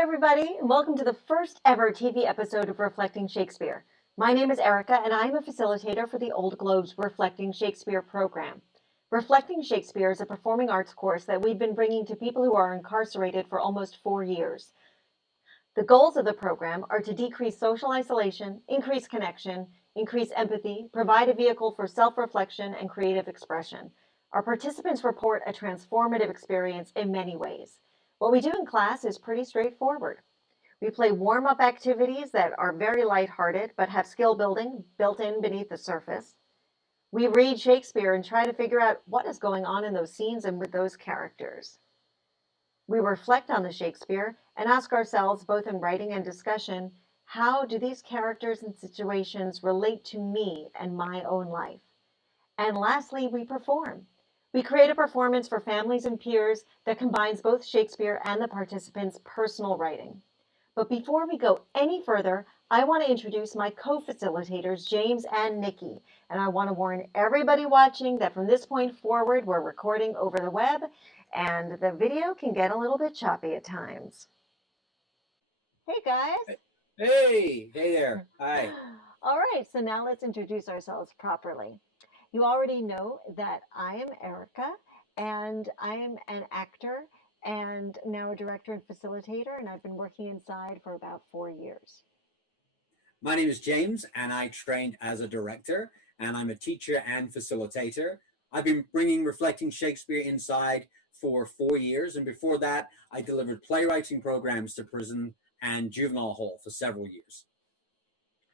everybody, and welcome to the first ever TV episode of Reflecting Shakespeare. My name is Erika, and I'm a facilitator for the Old Globe's Reflecting Shakespeare program. Reflecting Shakespeare is a performing arts course that we've been bringing to people who are incarcerated for almost 4 years. The goals of the program are to decrease social isolation, increase connection, increase empathy, provide a vehicle for self-reflection and creative expression. Our participants report a transformative experience in many ways. What we do in class is pretty straightforward. We play warm-up activities that are very lighthearted but have skill building built in beneath the surface. We read Shakespeare and try to figure out what is going on in those scenes and with those characters. We reflect on the Shakespeare and ask ourselves, both in writing and discussion, how do these characters and situations relate to me and my own life? And lastly, we perform. We create a performance for families and peers that combines both Shakespeare and the participants' personal writing. But before we go any further, I want to introduce my co-facilitators, James and Nikki. And I want to warn everybody watching that from this point forward, we're recording over the web, and the video can get a little bit choppy at times. Hey, guys. Hey there. Hi. All right, so now let's introduce ourselves properly. You already know that I am Erika, and I am an actor and now a director and facilitator, and I've been working inside for about 4 years. My name is James, and I trained as a director, and I'm a teacher and facilitator. I've been bringing Reflecting Shakespeare inside for 4 years, and before that, I delivered playwriting programs to prison and juvenile hall for several years.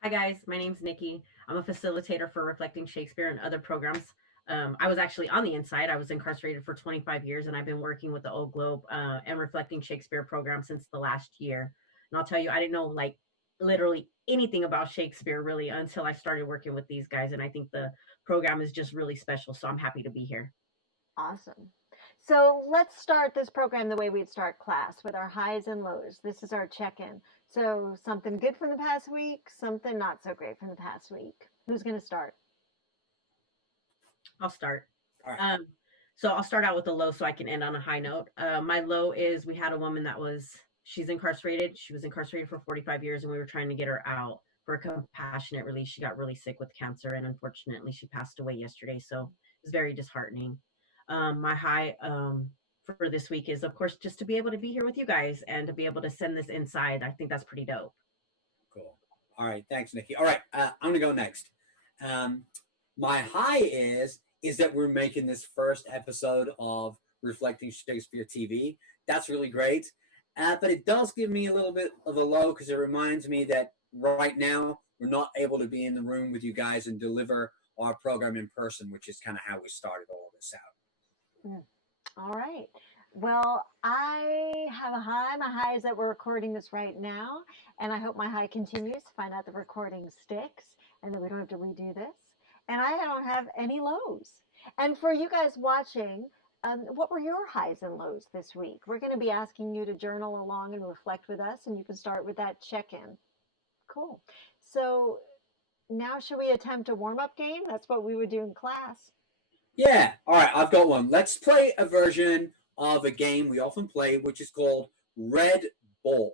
Hi guys, my name's Nikki. I'm a facilitator for Reflecting Shakespeare and other programs. I was actually on the inside. I was incarcerated for 25 years, and I've been working with the Old Globe and Reflecting Shakespeare program since the last year. And I'll tell you, I didn't know literally anything about Shakespeare really until I started working with these guys. And I think the program is just really special. So I'm happy to be here. Awesome. So let's start this program the way we'd start class, with our highs and lows. This is our check-in. So something good from the past week, something not so great from the past week. Who's going to start? I'll start. All right. So I'll start out with a low so I can end on a high note. My low is we had a woman she's incarcerated. She was incarcerated for 45 years, and we were trying to get her out for a compassionate release. She got really sick with cancer, and unfortunately she passed away yesterday. So it's very disheartening. My high for this week is, of course, just to be able to be here with you guys and to be able to send this inside. I think that's pretty dope. Cool. All right. Thanks, Nikki. All right. I'm going to go next. My high is that we're making this first episode of Reflecting Shakespeare TV. That's really great. But it does give me a little bit of a low because it reminds me that right now we're not able to be in the room with you guys and deliver our program in person, which is kind of how we started all of this out. All right. Well, I have a high. My high is that we're recording this right now, and I hope my high continues to find out the recording sticks and that we don't have to redo this. And I don't have any lows. And for you guys watching, what were your highs and lows this week? We're going to be asking you to journal along and reflect with us, and you can start with that check-in. Cool. So now should we attempt a warm-up game? That's what we would do in class. Yeah. All right. I've got one. Let's play a version of a game we often play, which is called Red Ball.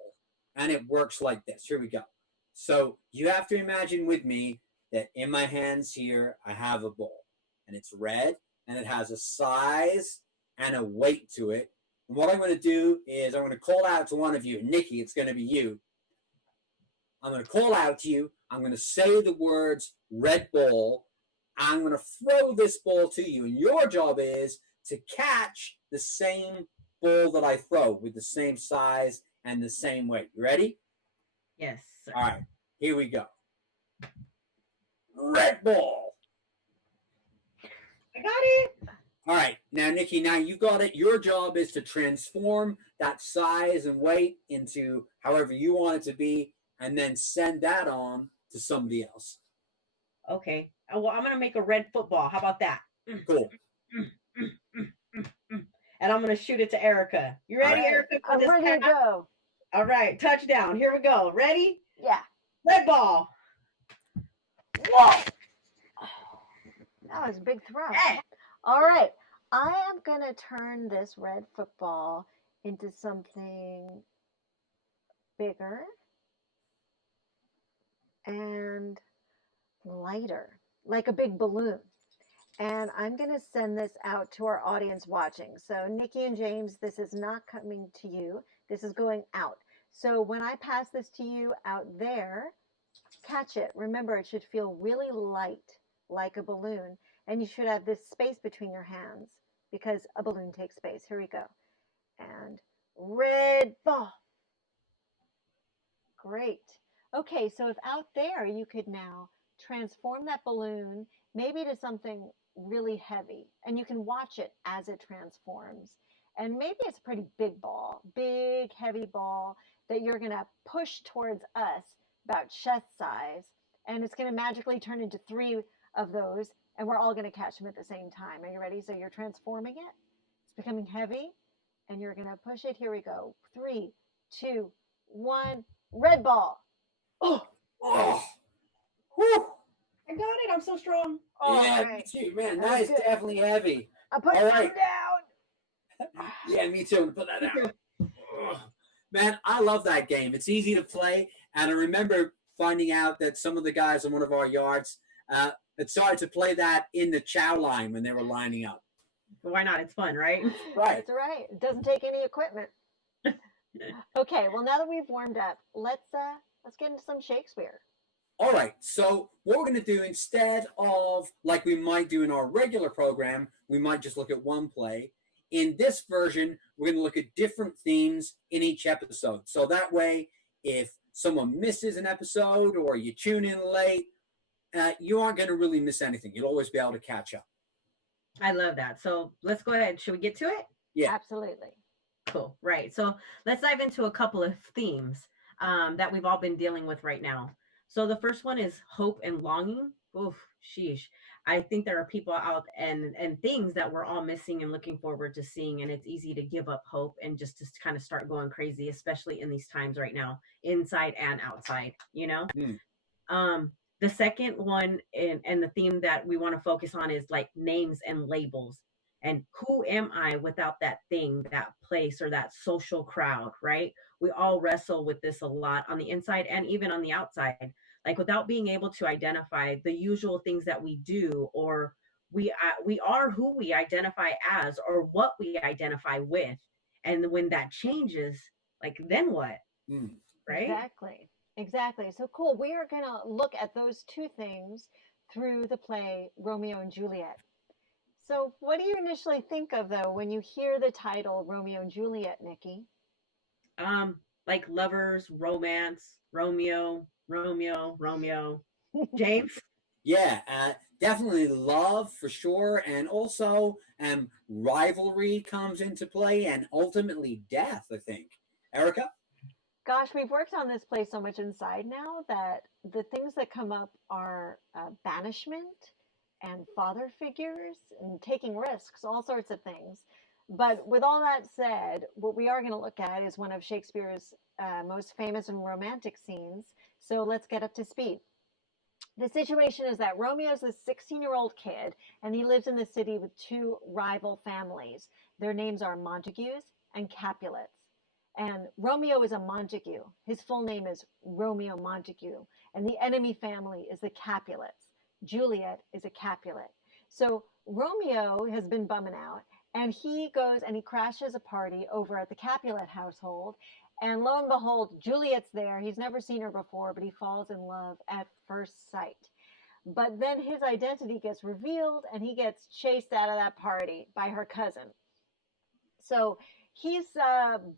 And it works like this. Here we go. So you have to imagine with me that in my hands here, I have a ball. And it's red, and it has a size and a weight to it. And what I'm going to do is I'm going to call out to one of you. Nikki, it's going to be you. I'm going to call out to you. I'm going to say the words red ball. I'm going to throw this ball to you, and your job is to catch the same ball that I throw with the same size and the same weight. You ready? Yes, sir. All right, here we go. Red ball. I got it. All right, now, Nikki, now you got it. Your job is to transform that size and weight into however you want it to be, and then send that on to somebody else. Okay. Well, I'm going to make a red football. How about that? Cool. And I'm going to shoot it to Erika. You ready, Right. Erika? I'm ready to go. All right. Touchdown. Here we go. Ready? Yeah. Red ball. Whoa. That was a big throw. Hey. All right. I am going to turn this red football into something bigger and lighter, like a big balloon. And I'm going to send this out to our audience watching. So Niki and James, this is not coming to you. This is going out. So when I pass this to you out there, catch it. Remember, it should feel really light, like a balloon. And you should have this space between your hands because a balloon takes space. Here we go. And red ball. Great. Okay, so if out there you could now transform that balloon maybe to something really heavy, and you can watch it as it transforms. And maybe it's a pretty big ball, big, heavy ball that you're going to push towards us about chest size, and it's going to magically turn into 3 of those, and we're all going to catch them at the same time. Are you ready? So you're transforming it. It's becoming heavy, and you're going to push it. Here we go. 3, 2, 1. Red ball. Oh, whew. I got it. I'm so strong. All Yeah, right. me too, man. That's That is good. definitely heavy. I'm putting All it right. down. Yeah, me too. I'm gonna put that down. Ugh. Man, I love that game. It's easy to play, and I remember finding out that some of the guys on one of our yards had started to play that in the chow line when they were lining up. Why not? It's fun, right? Right. That's right. It doesn't take any equipment. Okay, well now that we've warmed up, let's get into some Shakespeare. All right. So what we're going to do, instead of like we might do in our regular program, we might just look at one play. In this version, we're going to look at different themes in each episode. So that way, if someone misses an episode or you tune in late, you aren't going to really miss anything. You'll always be able to catch up. I love that. So let's go ahead. Should we get to it? Yeah. Absolutely. Cool. Right. So let's dive into a couple of themes that we've all been dealing with right now. So the first one is hope and longing. Oof, sheesh. I think there are people out and things that we're all missing and looking forward to seeing. And it's easy to give up hope and just to kind of start going crazy, especially in these times right now, inside and outside, you know? The second one and the theme that we want to focus on is like names and labels. And who am I without that thing, that place, or that social crowd, right? We all wrestle with this a lot on the inside and even on the outside, like without being able to identify the usual things that we do, or we are who we identify as or what we identify with. And when that changes, like then what? Right? Exactly. So cool. We are going to look at those two things through the play Romeo and Juliet. So what do you initially think of, though, when you hear the title Romeo and Juliet, Niki? Like lovers, romance, Romeo. James? Yeah, definitely love for sure. And also rivalry comes into play, and ultimately death, I think. Erika? Gosh, we've worked on this play so much inside now that the things that come up are banishment and father figures and taking risks, all sorts of things. But with all that said, what we are going to look at is one of Shakespeare's most famous and romantic scenes. So let's get up to speed. The situation is that Romeo's a 16-year-old kid, and he lives in the city with 2 rival families. Their names are Montagues and Capulets. And Romeo is a Montague. His full name is Romeo Montague. And the enemy family is the Capulets. Juliet is a Capulet. So Romeo has been bumming out, and he goes and he crashes a party over at the Capulet household. And lo and behold, Juliet's there. He's never seen her before, but he falls in love at first sight. But then his identity gets revealed, and he gets chased out of that party by her cousin. So he's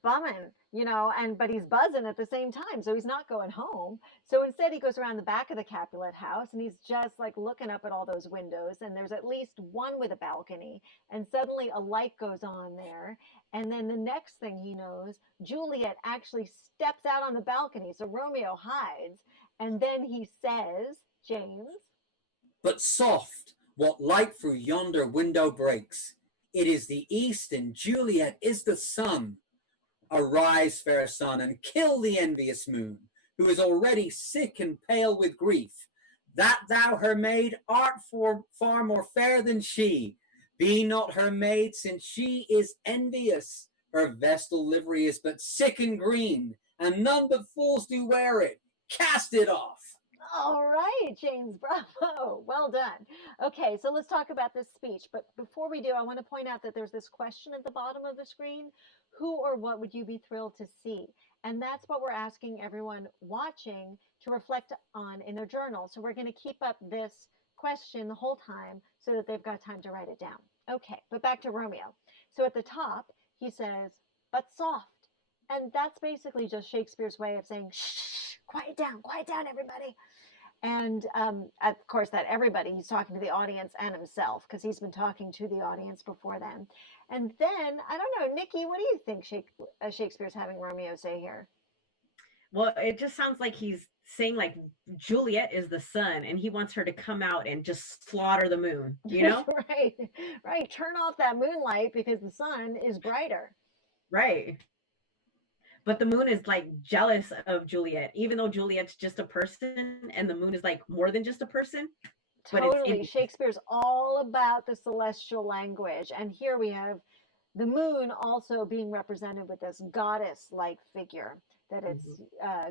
bumming, but he's buzzing at the same time. So he's not going home. So instead he goes around the back of the Capulet house, and he's just like looking up at all those windows, and there's at least one with a balcony, and suddenly a light goes on there. And then the next thing he knows, Juliet actually steps out on the balcony. So Romeo hides, and then he says, James, "But soft, what light through yonder window breaks? It is the east, and Juliet is the sun. Arise, fair sun, and kill the envious moon, who is already sick and pale with grief. That thou, her maid, art far more fair than she. Be not her maid, since she is envious. Her vestal livery is but sick and green, and none but fools do wear it. Cast it off. All right, James, bravo. Well done. Okay, so let's talk about this speech. But before we do, I want to point out that there's this question at the bottom of the screen. Who or what would you be thrilled to see? And that's what we're asking everyone watching to reflect on in their journal. So we're going to keep up this question the whole time so that they've got time to write it down. Okay, but back to Romeo. So at the top, he says, but soft. And that's basically just Shakespeare's way of saying, shh, quiet down, everybody. And of course, that everybody, he's talking to the audience and himself because he's been talking to the audience before then. And then, I don't know, Nikki, what do you think Shakespeare's having Romeo say here? Well, it just sounds like he's saying like Juliet is the sun and he wants her to come out and just slaughter the moon, you know? Right. Turn off that moonlight because the sun is brighter. Right. But the moon is like jealous of Juliet, even though Juliet's just a person and the moon is like more than just a person. Totally. Shakespeare's all about the celestial language. And here we have the moon also being represented with this goddess-like figure, that it's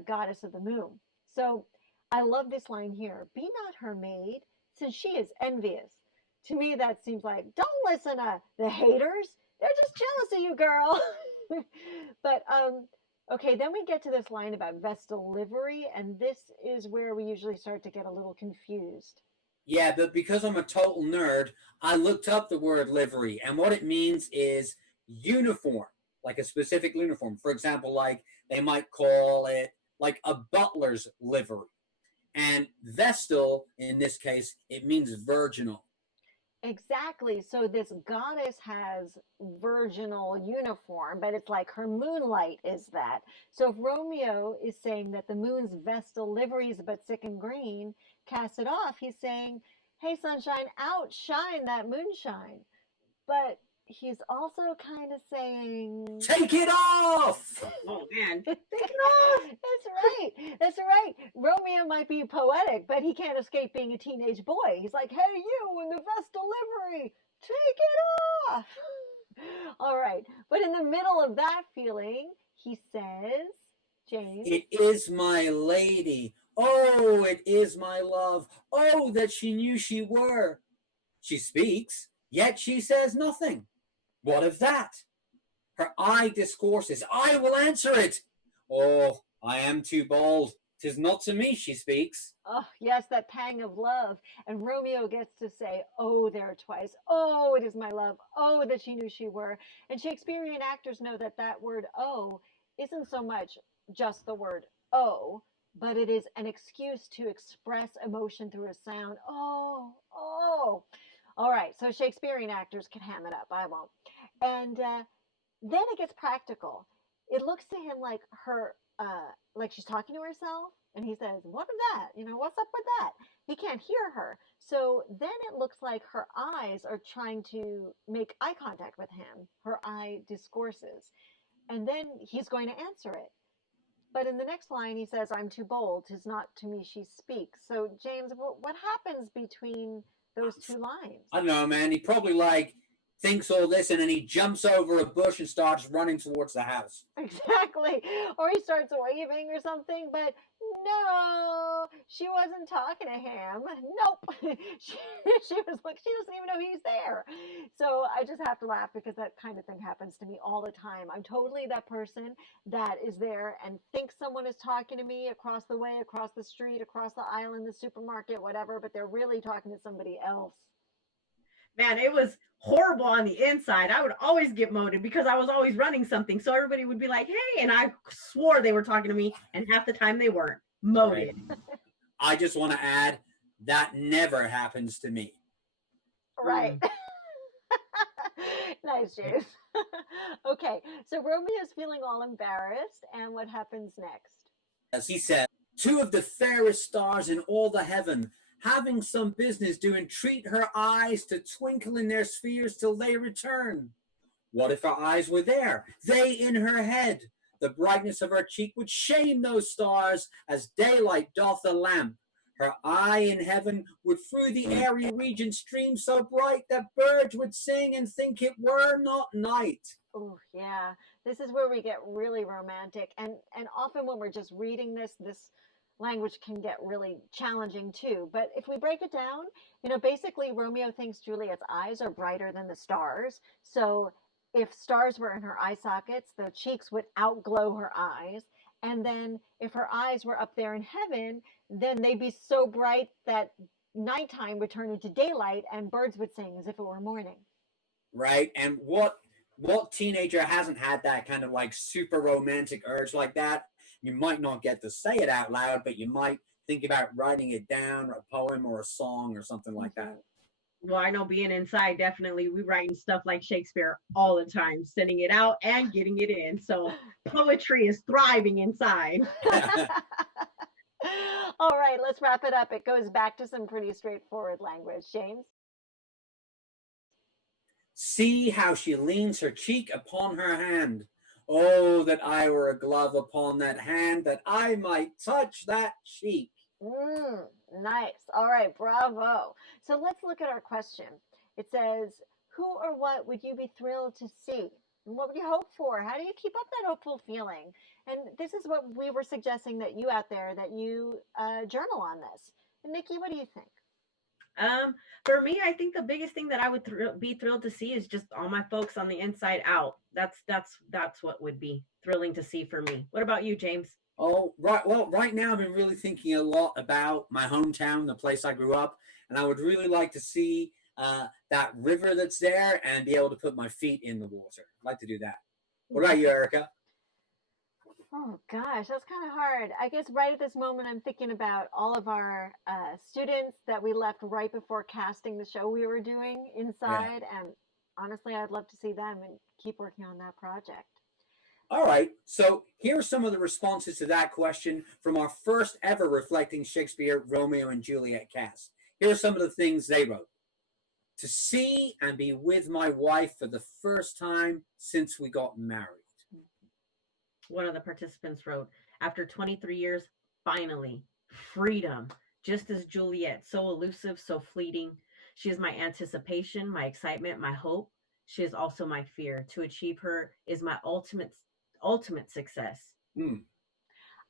goddess of the moon. So I love this line here. Be not her maid, since she is envious. To me, that seems like, don't listen to the haters. They're just jealous of you, girl. But okay, then we get to this line about Vestal livery, and this is where we usually start to get a little confused. Yeah, but because I'm a total nerd, I looked up the word livery, and what it means is uniform, like a specific uniform. For example, like they might call it like a butler's livery. And Vestal, in this case, it means virginal. Exactly. So this goddess has virginal uniform, but it's like her moonlight is that. So if Romeo is saying that the moon's vestal livery is but sick and green, cast it off, he's saying, hey, sunshine, outshine that moonshine. But he's also kind of saying, take it off. Oh man, take it off. That's right. Romeo might be poetic, but he can't escape being a teenage boy. He's like, hey, you in the vestal livery, take it off. All right, but in the middle of that feeling, he says, James, it is my lady. Oh, it is my love. Oh, that she knew she were. She speaks, yet she says nothing. What of that? Her eye discourses. I will answer it. Oh, I am too bold. 'Tis not to me she speaks. Oh, yes, that pang of love. And Romeo gets to say, oh, there twice. Oh, it is my love. Oh, that she knew she were. And Shakespearean actors know that that word oh isn't so much just the word oh, but it is an excuse to express emotion through a sound. Oh, oh. All right, so Shakespearean actors can ham it up. I won't. And then it gets practical. It looks to him like like she's talking to herself, and he says, "What of that? What's up with that?" He can't hear her. So then it looks like her eyes are trying to make eye contact with him. Her eye discourses, and then he's going to answer it. But in the next line, he says, "I'm too bold. 'Tis not to me she speaks." So James, what happens between those two lines? I don't know, man. He probably thinks all this and then he jumps over a bush and starts running towards the house. Exactly. Or he starts waving or something, but no, she wasn't talking to him. Nope. she was like, she doesn't even know he's there. So I just have to laugh because that kind of thing happens to me all the time. I'm totally that person that is there and thinks someone is talking to me across the way, across the street, across the aisle in the supermarket, whatever, but they're really talking to somebody else. Man, it was horrible on the inside. I would always get moted because I was always running something. So everybody would be like, hey, and I swore they were talking to me, and half the time they weren't. Moted. Right. I just want to add, that never happens to me. Right. Nice, James. Okay, so Romeo's feeling all embarrassed, and what happens next? As he said, two of the fairest stars in all the heaven, having some business, do entreat her eyes to twinkle in their spheres till they return. What if her eyes were there, they in her head? The brightness of her cheek would shame those stars, as daylight doth a lamp. Her eye in heaven would through the airy region stream so bright that birds would sing and think it were not night. Oh, yeah. This is where we get really romantic. And often when we're just reading this language can get really challenging too. But if we break it down, basically Romeo thinks Juliet's eyes are brighter than the stars. So if stars were in her eye sockets, the cheeks would outglow her eyes. And then if her eyes were up there in heaven, then they'd be so bright that nighttime would turn into daylight and birds would sing as if it were morning. Right? And what teenager hasn't had that kind of like super romantic urge like that? You might not get to say it out loud, but you might think about writing it down, or a poem or a song or something like that. Well, I know being inside, definitely we writing stuff like Shakespeare all the time, sending it out and getting it in. So poetry is thriving inside. All right, let's wrap it up. It goes back to some pretty straightforward language. James? See how she leans her cheek upon her hand. Oh, that I were a glove upon that hand, that I might touch that cheek. Nice. All right, bravo. So let's look at our question. It says, who or what would you be thrilled to see? And what would you hope for? How do you keep up that hopeful feeling? And this is what we were suggesting that you out there, that you journal on this. And Niki, what do you think? For me, I think the biggest thing that I would be thrilled to see is just all my folks on the inside out. That's what would be thrilling to see for me. What about you, James? Oh, right. Well, right now I've been really thinking a lot about my hometown, the place I grew up, and I would really like to see that river that's there and be able to put my feet in the water. I'd like to do that. What about you, Erika? Oh gosh, that's kind of hard. I guess right at this moment, I'm thinking about all of our students that we left right before casting the show we were doing inside. Yeah. And honestly, I'd love to see them and keep working on that project. All right, so here are some of the responses to that question from our first ever Reflecting Shakespeare Romeo and Juliet cast. Here are some of the things they wrote. To see and be with my wife for the first time since we got married. One of the participants wrote, after 23 years, finally, freedom. Just as Juliet, so elusive, so fleeting. She is my anticipation, my excitement, my hope. She is also my fear. To achieve her is my ultimate success.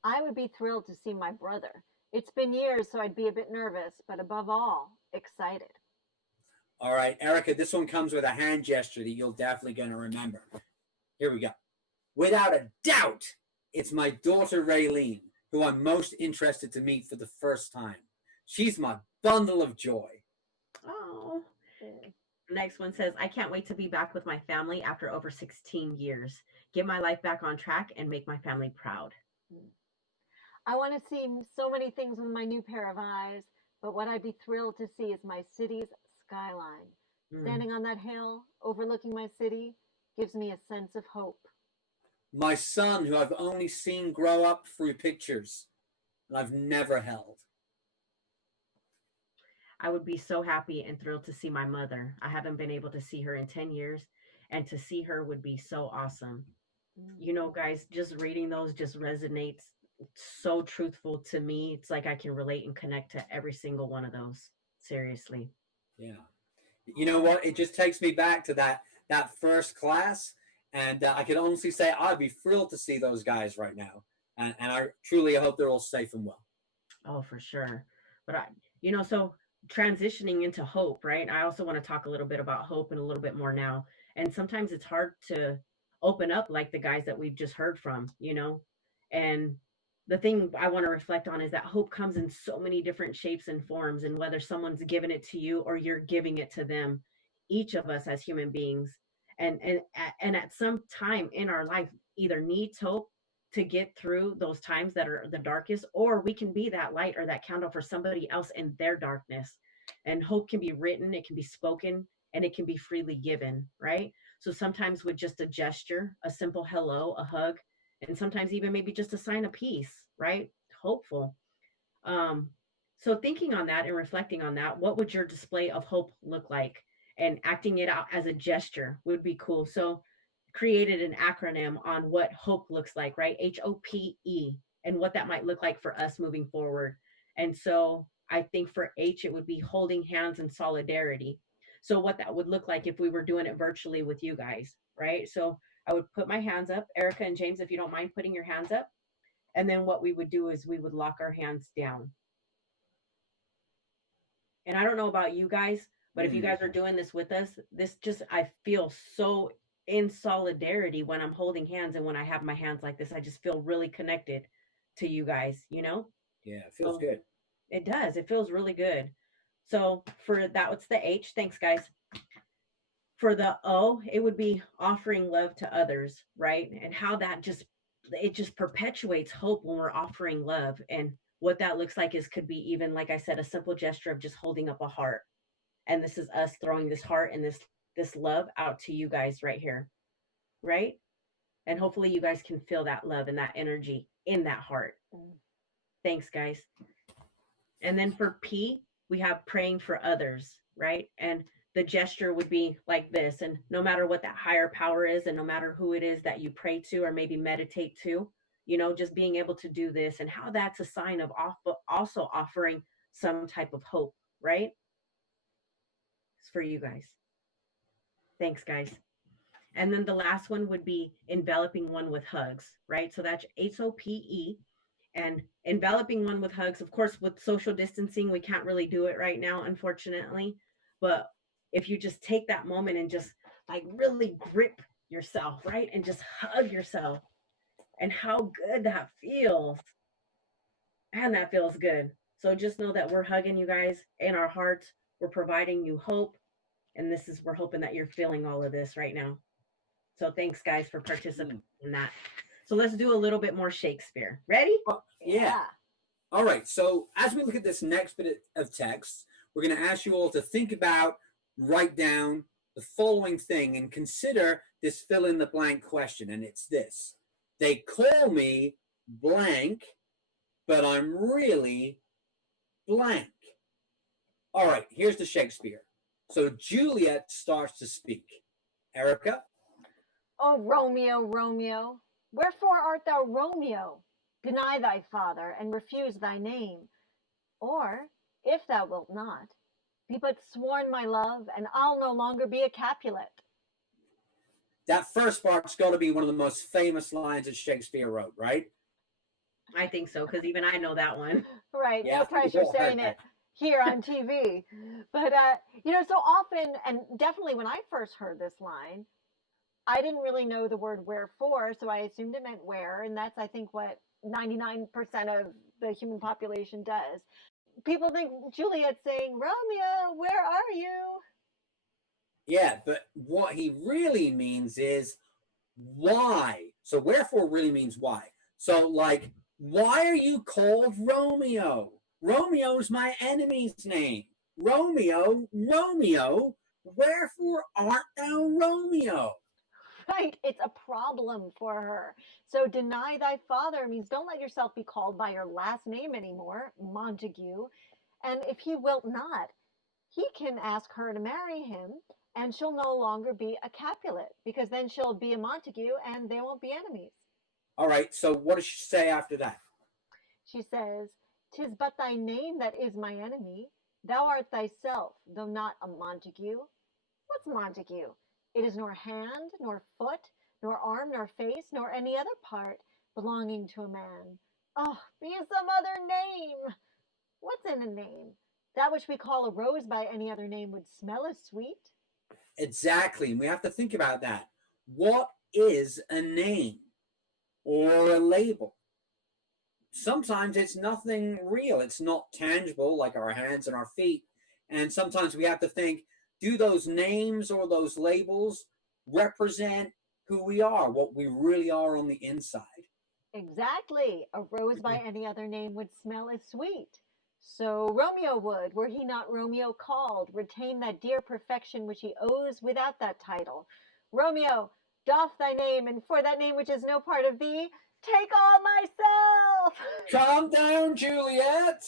I would be thrilled to see my brother. It's been years, so I'd be a bit nervous, but above all, excited. All right, Erika, this one comes with a hand gesture that you're definitely going to remember. Here we go. Without a doubt, it's my daughter Raylene, who I'm most interested to meet for the first time. She's my bundle of joy. Oh. The next one says, I can't wait to be back with my family after over 16 years. Get my life back on track and make my family proud. I want to see so many things with my new pair of eyes, but what I'd be thrilled to see is my city's skyline. Standing on that hill, overlooking my city, gives me a sense of hope. My son, who I've only seen grow up through pictures, and I've never held. I would be so happy and thrilled to see my mother. I haven't been able to see her in 10 years, and to see her would be so awesome. You know, guys, just reading those just resonates. It's so truthful to me. It's like I can relate and connect to every single one of those. Seriously. Yeah. You know what? It just takes me back to that first class. And I can honestly say I'd be thrilled to see those guys right now. And I truly hope they're all safe and well. Oh, for sure. But so transitioning into hope, right? I also want to talk a little bit about hope and a little bit more now. And sometimes it's hard to open up like the guys that we've just heard from, and the thing I want to reflect on is that hope comes in so many different shapes and forms, and whether someone's giving it to you or you're giving it to them, each of us as human beings and at some time in our life either needs hope to get through those times that are the darkest, or we can be that light or that candle for somebody else in their darkness. And hope can be written, it can be spoken, and it can be freely given, right? So sometimes with just a gesture, a simple hello, a hug, and sometimes even maybe just a sign of peace, right? Hopeful. So thinking on that and reflecting on that, what would your display of hope look like? And acting it out as a gesture would be cool. So created an acronym on what hope looks like, right? HOPE, and what that might look like for us moving forward. And so I think for H, it would be holding hands in solidarity. So what that would look like if we were doing it virtually with you guys, right? So I would put my hands up, Erika and James, if you don't mind putting your hands up. And then what we would do is we would lock our hands down. And I don't know about you guys, but if you guys are doing this with us, this just, I feel so in solidarity when I'm holding hands, and when I have my hands like this, I just feel really connected to you guys, you know? Yeah, it feels So good. it does. It feels really good. So for that, what's the H? Thanks, guys. For the O, it would be offering love to others, right? And how that just, it just perpetuates hope when we're offering love. And what that looks like is, could be even, like I said, a simple gesture of just holding up a heart. And this is us throwing this heart and this love out to you guys right here, right? And hopefully you guys can feel that love and that energy in that heart. Thanks, guys. And then for P, we have praying for others, right? And the gesture would be like this. And no matter what that higher power is, and no matter who it is that you pray to or maybe meditate to, you know, just being able to do this, and how that's a sign of also offering some type of hope, right? It's for you guys. Thanks, guys. And then the last one would be enveloping one with hugs, right? So that's HOPE. And enveloping one with hugs, of course, with social distancing, we can't really do it right now, unfortunately. But if you just take that moment and just like really grip yourself, right? And just hug yourself, and how good that feels. And that feels good. So just know that we're hugging you guys in our hearts. We're providing you hope. And this is, we're hoping that you're feeling all of this right now. So thanks, guys, for participating in that. So let's do a little bit more Shakespeare. Ready? Yeah. All right. So as we look at this next bit of text, we're going to ask you all to think about, write down the following thing, and consider this fill in the blank question. And it's this: they call me blank, but I'm really blank. All right. Here's the Shakespeare. So Juliet starts to speak. Erika? O Romeo, Romeo, wherefore art thou Romeo? Deny thy father, and refuse thy name. Or, if thou wilt not, be but sworn my love, and I'll no longer be a Capulet. That first part's got to be one of the most famous lines that Shakespeare wrote, right? I think so, because even I know that one. Right, Yeah, no pressure saying it here on TV. But, you know, so often, and definitely when I first heard this line, I didn't really know the word wherefore, so I assumed it meant where, and that's, I think, what 99% of the human population does. People think Juliet's saying, Romeo, where are you? Yeah, but what he really means is why. So wherefore really means why. So like, why are you called Romeo? Romeo's my enemy's name. Romeo, Romeo, wherefore art thou Romeo? Right, it's a problem for her. So deny thy father means don't let yourself be called by your last name anymore, Montague. And if he wilt not, he can ask her to marry him, and she'll no longer be a Capulet, because then she'll be a Montague and they won't be enemies. All right, so what does she say after that? She says, "'Tis but thy name that is my enemy. Thou art thyself, though not a Montague." What's Montague? It is nor hand, nor foot, nor arm, nor face, nor any other part belonging to a man. Oh, be some other name. What's in a name? That which we call a rose by any other name would smell as sweet. Exactly, and we have to think about that. What is a name or a label? Sometimes it's nothing real. It's not tangible like our hands and our feet. And sometimes we have to think, do those names or those labels represent who we are, what we really are on the inside? Exactly. A rose by any other name would smell as sweet. So Romeo would, were he not Romeo called, retain that dear perfection which he owes without that title. Romeo, doff thy name, and for that name which is no part of thee, take all myself. Calm down, Juliet.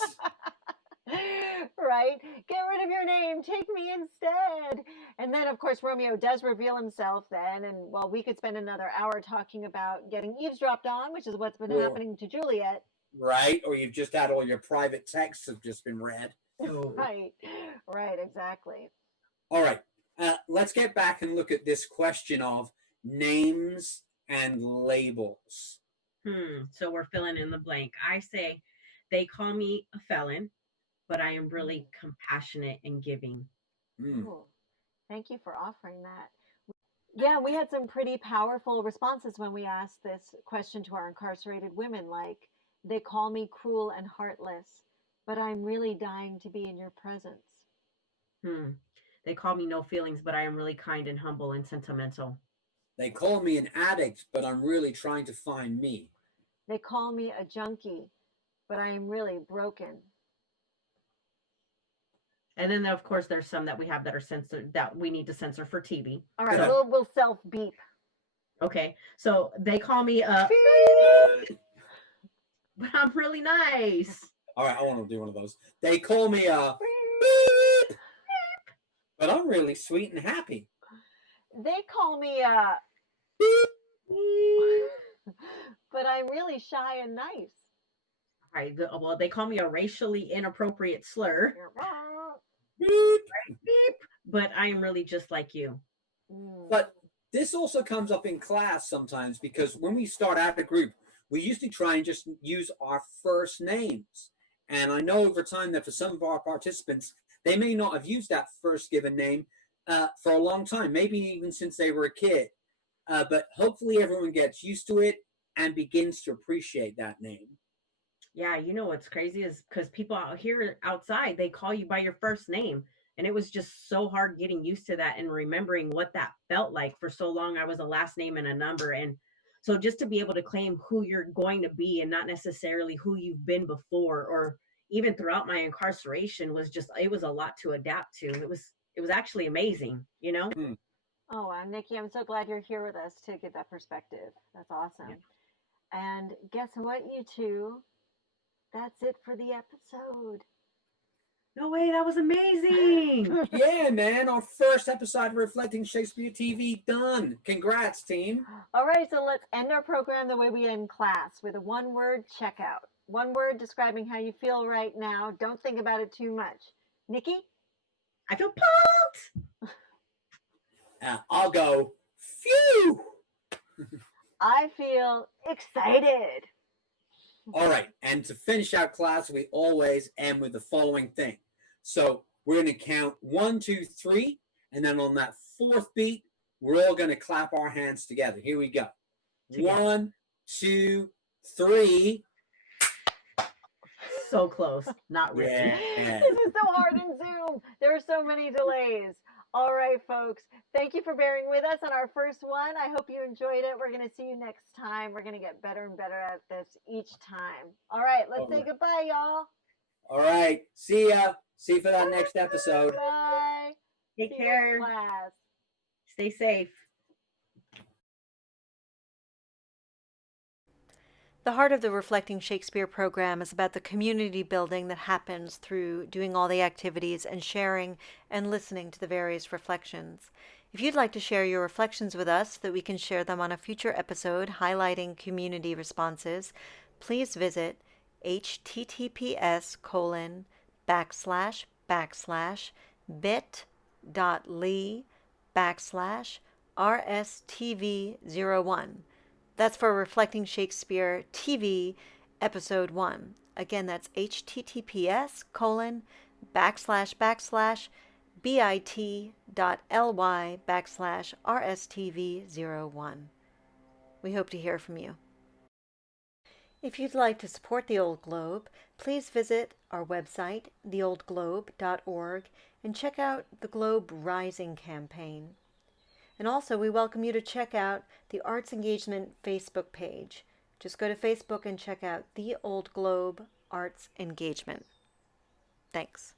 Right? Get rid of your name. Take me instead. And then, of course, Romeo does reveal himself then. And, well, we could spend another hour talking about getting eavesdropped on, which is what's been happening to Juliet. right? Or you've just had all your private texts have just been read. So Right, exactly. All right, let's get back and look at this question of names and labels. so we're filling in the blank. I say they call me a felon, but I am really compassionate and giving. Ooh, thank you for offering that. Yeah, we had some pretty powerful responses when we asked this question to our incarcerated women, like, they call me cruel and heartless, but I'm really dying to be in your presence. Hmm. They call me no feelings, but I am really kind and humble and sentimental. They call me an addict, but I'm really trying to find me. They call me a junkie, but I am really broken. And then, of course, there's some that we have that are censored that we need to censor for TV. All right, So- we'll self beep. Okay, so they call me but I'm really nice. All right, I want to do one of those. They call me a beep, but I'm really sweet and happy. They call me a but I'm really shy and nice. All right, well, they call me a racially inappropriate slur, Beep. beep, but I am really just like you. But this also comes up in class sometimes because when we start out a group, we usually try and just use our first names. And I know over time that for some of our participants, they may not have used that first given name for a long time, maybe even since they were a kid. But hopefully everyone gets used to it and begins to appreciate that name. Yeah, you know what's crazy is because people out here outside, they call you by your first name. And it was just so hard getting used to that and remembering what that felt like. For so long, I was a last name and a number. And so just to be able to claim who you're going to be and not necessarily who you've been before or even throughout my incarceration was just, it was a lot to adapt to. It was actually amazing, you know? Oh, Nikki, I'm so glad you're here with us to get that perspective. That's awesome. Yeah. And guess what, you two? That's it for the episode. No way, that was amazing. Yeah, man, our first episode of Reflecting Shakespeare TV done. Congrats, team. All right, so let's end our program the way we end class with a one-word checkout. One word describing how you feel right now. Don't think about it too much. Nikki? I feel pumped. I'll go, phew. I feel excited. All right, and to finish out class, we always end with the following thing. So we're going to count 1, 2, 3, and then on that fourth beat, we're all going to clap our hands together. Here we go. Together. 1, 2, 3. So close. Not really. Yeah. This is so hard in Zoom. There are so many delays. All right, folks. Thank you for bearing with us on our first one. I hope you enjoyed it. We're going to see you next time. We're going to get better and better at this each time. All right, let's say goodbye, y'all. All right. See ya. See you for that next episode. Bye. Take care. Class. Stay safe. The heart of the Reflecting Shakespeare program is about the community building that happens through doing all the activities and sharing and listening to the various reflections. If you'd like to share your reflections with us so that we can share them on a future episode highlighting community responses, please visit https://bit.ly/rstv01. That's for Reflecting Shakespeare TV, Episode 1. Again, that's https://bit.ly/rstv01. We hope to hear from you. If you'd like to support the Old Globe, please visit our website, theoldglobe.org, and check out the Globe Rising campaign. And also, we welcome you to check out the Arts Engagement Facebook page. Just go to Facebook and check out The Old Globe Arts Engagement. Thanks.